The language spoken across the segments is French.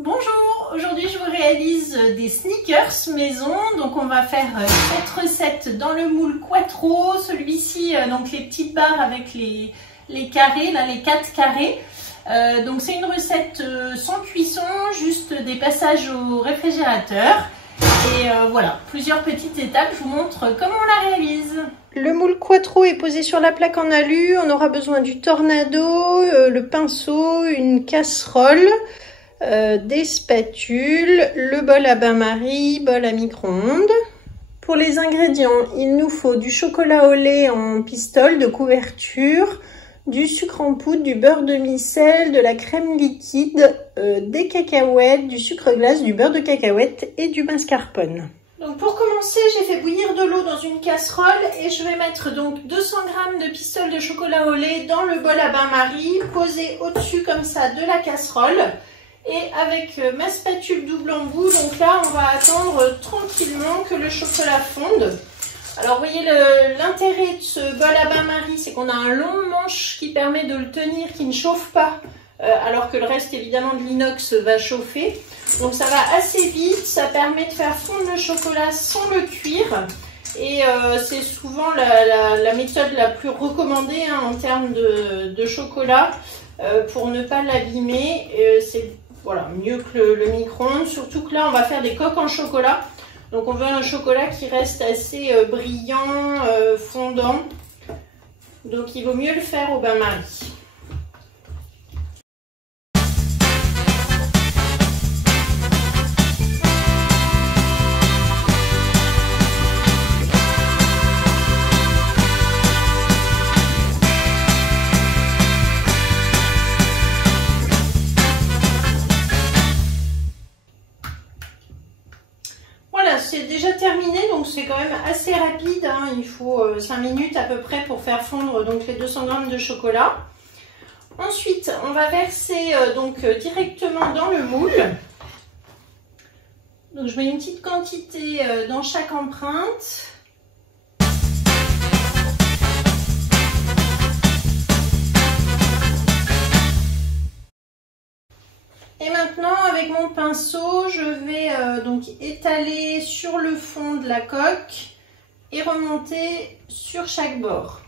Bonjour, aujourd'hui je vous réalise des sneakers maison. Donc on va faire cette recette dans le moule Quattro. Celui-ci, donc les petites barres avec les carrés, là les 4 carrés. Donc c'est une recette sans cuisson, juste des passages au réfrigérateur. Et voilà, plusieurs petites étapes, je vous montre comment on la réalise. Le moule Quattro est posé sur la plaque en alu. On aura besoin du tornado, le pinceau, une casserole, des spatules, le bol à bain-marie, bol à micro-ondes. Pour les ingrédients, il nous faut du chocolat au lait en pistole de couverture, du sucre en poudre, du beurre demi-sel, de la crème liquide, des cacahuètes, du sucre glace, du beurre de cacahuète et du mascarpone. Donc pour commencer, j'ai fait bouillir de l'eau dans une casserole et je vais mettre donc 200 g de pistole de chocolat au lait dans le bol à bain-marie, posé au-dessus comme ça de la casserole. Et avec ma spatule double embout, donc là on va attendre tranquillement que le chocolat fonde. Alors vous voyez l'intérêt de ce bol à bain-marie, c'est qu'on a un long manche qui permet de le tenir, qui ne chauffe pas, alors que le reste évidemment de l'inox va chauffer. Donc ça va assez vite, ça permet de faire fondre le chocolat sans le cuire. Et c'est souvent la méthode la plus recommandée en termes de chocolat pour ne pas l'abîmer. C'est voilà, mieux que le micro-ondes, surtout que là on va faire des coques en chocolat. Donc on veut un chocolat qui reste assez brillant, fondant. Donc il vaut mieux le faire au bain-marie. C'est déjà terminé, donc c'est quand même assez rapide, hein. Il faut 5 minutes à peu près pour faire fondre donc les 200 g de chocolat. Ensuite, on va verser donc directement dans le moule. Donc je mets une petite quantité dans chaque empreinte. Et maintenant, avec mon pinceau, je vais donc étaler sur le fond de la coque et remonter sur chaque bord.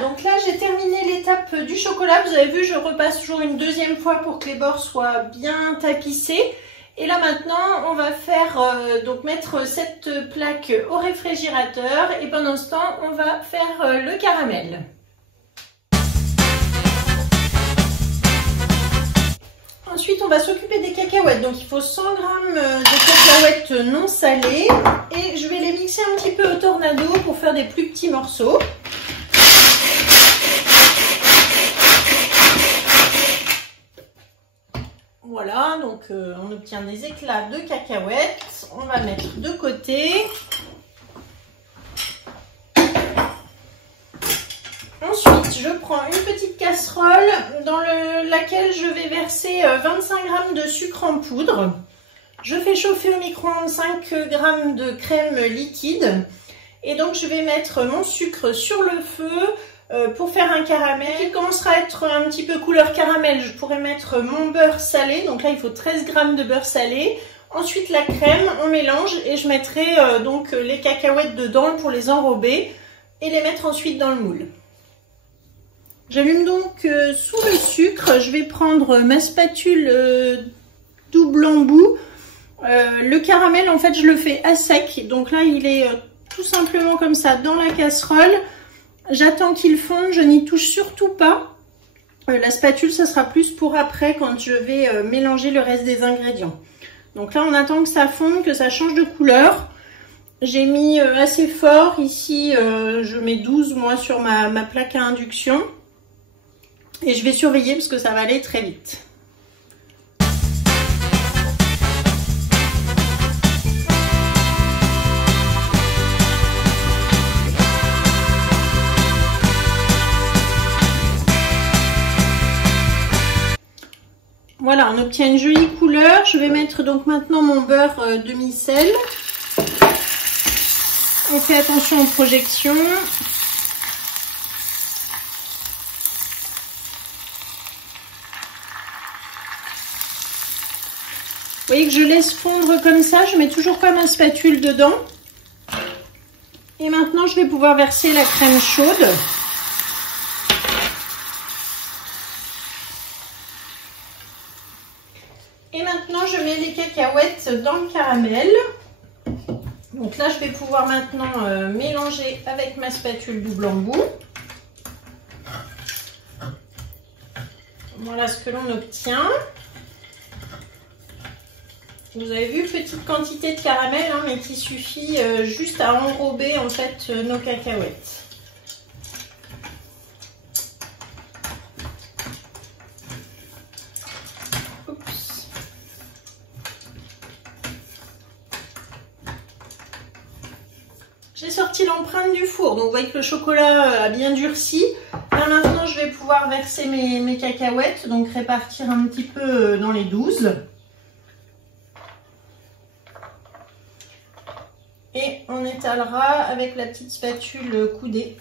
Donc là j'ai terminé l'étape du chocolat, vous avez vu je repasse toujours une deuxième fois pour que les bords soient bien tapissés. Et là maintenant on va faire donc mettre cette plaque au réfrigérateur et pendant ce temps on va faire le caramel. Ensuite on va s'occuper des cacahuètes, donc il faut 100 g de cacahuètes non salées et je vais les mixer un petit peu au tornado pour faire des plus petits morceaux. Voilà, donc on obtient des éclats de cacahuètes. On va mettre de côté. Ensuite, je prends une petite casserole dans laquelle je vais verser 25 g de sucre en poudre. Je fais chauffer au micro-ondes 5 g de crème liquide. Et donc, je vais mettre mon sucre sur le feu. Pour faire un caramel, il commencera à être un petit peu couleur caramel, je pourrais mettre mon beurre salé, donc là il faut 13 g de beurre salé, ensuite la crème, on mélange et je mettrai donc les cacahuètes dedans pour les enrober et les mettre ensuite dans le moule. J'allume donc sous le sucre, je vais prendre ma spatule double embout. Le caramel en fait je le fais à sec, donc là il est tout simplement comme ça dans la casserole. J'attends qu'il fonde, je n'y touche surtout pas. La spatule, ça sera plus pour après quand je vais mélanger le reste des ingrédients. Donc là, on attend que ça fonde, que ça change de couleur. J'ai mis assez fort. Ici, je mets 12 moi sur ma plaque à induction. Et je vais surveiller parce que ça va aller très vite. Voilà, on obtient une jolie couleur. Je vais mettre donc maintenant mon beurre demi-sel. On fait attention aux projections. Vous voyez que je laisse fondre comme ça. Je mets toujours pas ma spatule dedans. Et maintenant, je vais pouvoir verser la crème chaude. Et maintenant, je mets les cacahuètes dans le caramel. Donc là, je vais pouvoir maintenant mélanger avec ma spatule double embout. Voilà ce que l'on obtient. Vous avez vu, petite quantité de caramel, hein, mais qui suffit juste à enrober en fait nos cacahuètes. Oups. J'ai sorti l'empreinte du four, donc vous voyez que le chocolat a bien durci. Là maintenant, je vais pouvoir verser mes cacahuètes, donc répartir un petit peu dans les 12. Et on étalera avec la petite spatule coudée.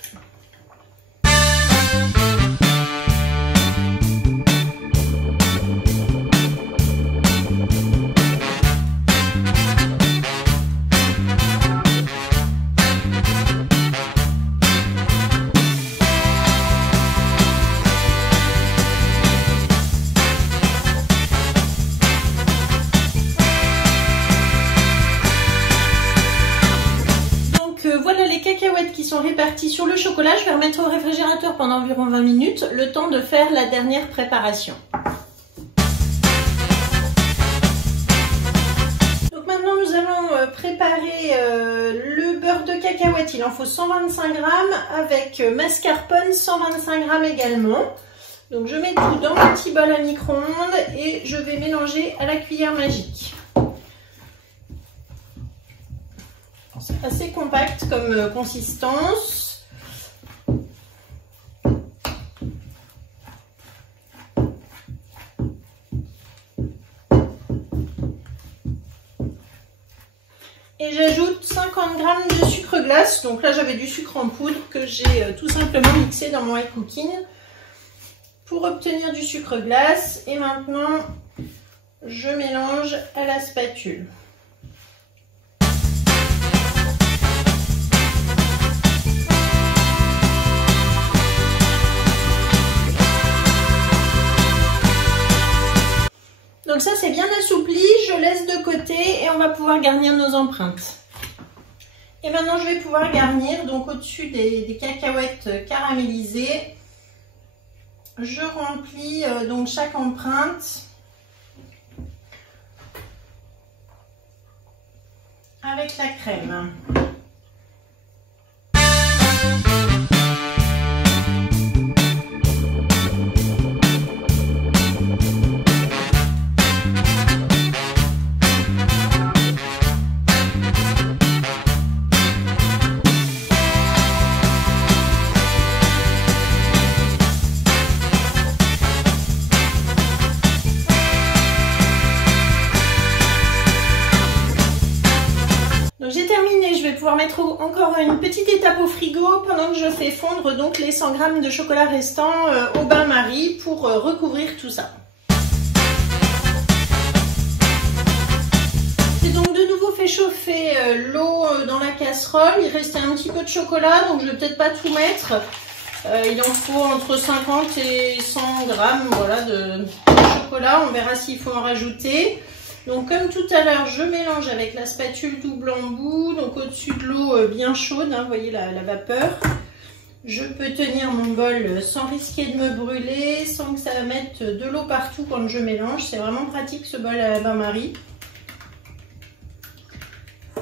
Voilà les cacahuètes qui sont réparties sur le chocolat. Je vais remettre au réfrigérateur pendant environ 20 minutes, le temps de faire la dernière préparation. Donc maintenant nous allons préparer le beurre de cacahuète. Il en faut 125 g avec mascarpone 125 g également. Donc je mets tout dans mon petit bol à micro-ondes et je vais mélanger à la cuillère magique. C'est assez compact comme consistance. Et j'ajoute 50 g de sucre glace. Donc là j'avais du sucre en poudre que j'ai tout simplement mixé dans mon iCooking pour obtenir du sucre glace. Et maintenant je mélange à la spatule. Donc ça c'est bien assoupli, je laisse de côté et on va pouvoir garnir nos empreintes. Et maintenant je vais pouvoir garnir, donc au-dessus des cacahuètes caramélisées, je remplis donc chaque empreinte avec la crème. J'ai terminé, je vais pouvoir mettre encore une petite étape au frigo pendant que je fais fondre donc les 100 g de chocolat restants au bain-marie pour recouvrir tout ça. J'ai donc de nouveau fait chauffer l'eau dans la casserole. Il restait un petit peu de chocolat, donc je vais peut-être pas tout mettre. Il en faut entre 50 et 100 g voilà, de chocolat. On verra s'il faut en rajouter. Donc comme tout à l'heure, je mélange avec la spatule double embout, donc au-dessus de l'eau bien chaude, hein, vous voyez la vapeur. Je peux tenir mon bol sans risquer de me brûler, sans que ça mette de l'eau partout quand je mélange. C'est vraiment pratique ce bol à bain-marie.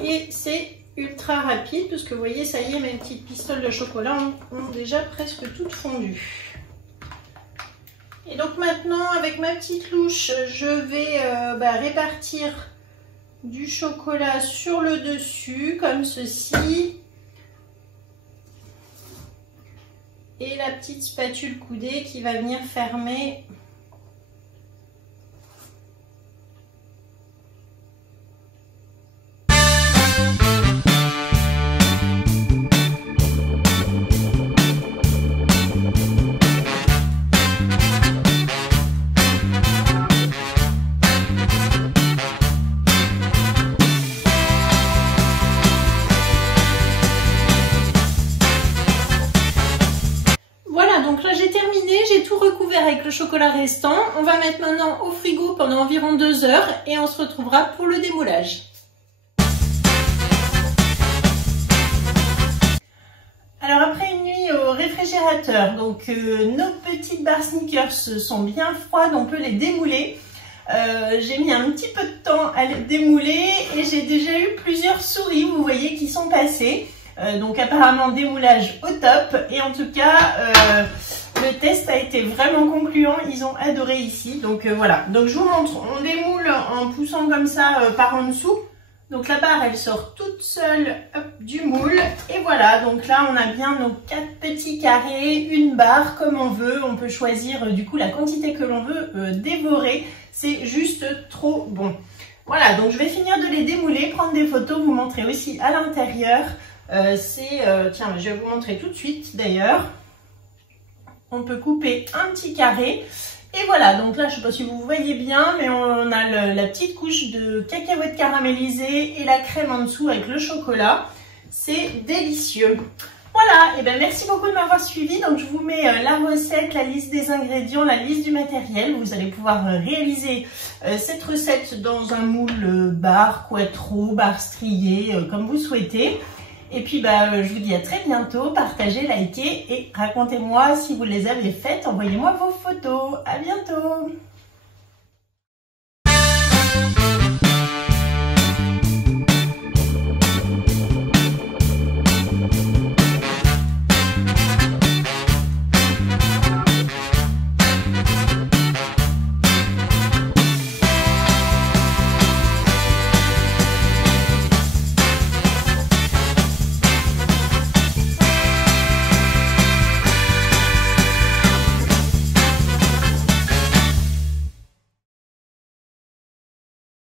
Et c'est ultra rapide parce que vous voyez, ça y est, mes petites pistoles de chocolat ont déjà presque toutes fondu. Et donc maintenant, avec ma petite louche, je vais répartir du chocolat sur le dessus, comme ceci. Et la petite spatule coudée qui va venir fermer chocolat restant. On va mettre maintenant au frigo pendant environ 2 heures et on se retrouvera pour le démoulage. Alors après une nuit au réfrigérateur, donc nos petites barres Snickers sont bien froides, on peut les démouler. J'ai mis un petit peu de temps à les démouler et j'ai déjà eu plusieurs souris, vous voyez, qui sont passées. Donc apparemment démoulage au top et en tout cas le test a été vraiment concluant, ils ont adoré ici. Donc voilà, donc je vous montre, on démoule en poussant comme ça par en dessous. Donc la barre elle sort toute seule hop, du moule et voilà, donc là on a bien nos 4 petits carrés, une barre comme on veut, on peut choisir du coup la quantité que l'on veut dévorer, c'est juste trop bon. Voilà, donc je vais finir de les démouler, prendre des photos, vous montrer aussi à l'intérieur. Tiens, je vais vous montrer tout de suite d'ailleurs. On peut couper un petit carré. Et voilà, donc là, je ne sais pas si vous voyez bien, mais on a la petite couche de cacahuètes caramélisées et la crème en dessous avec le chocolat. C'est délicieux. Voilà, et bien merci beaucoup de m'avoir suivi. Donc je vous mets la recette, la liste des ingrédients, la liste du matériel. Vous allez pouvoir réaliser cette recette dans un moule bar, quattro, bar strié, comme vous souhaitez. Et puis je vous dis à très bientôt, partagez, likez et racontez-moi si vous les avez faites, envoyez-moi vos photos. À bientôt!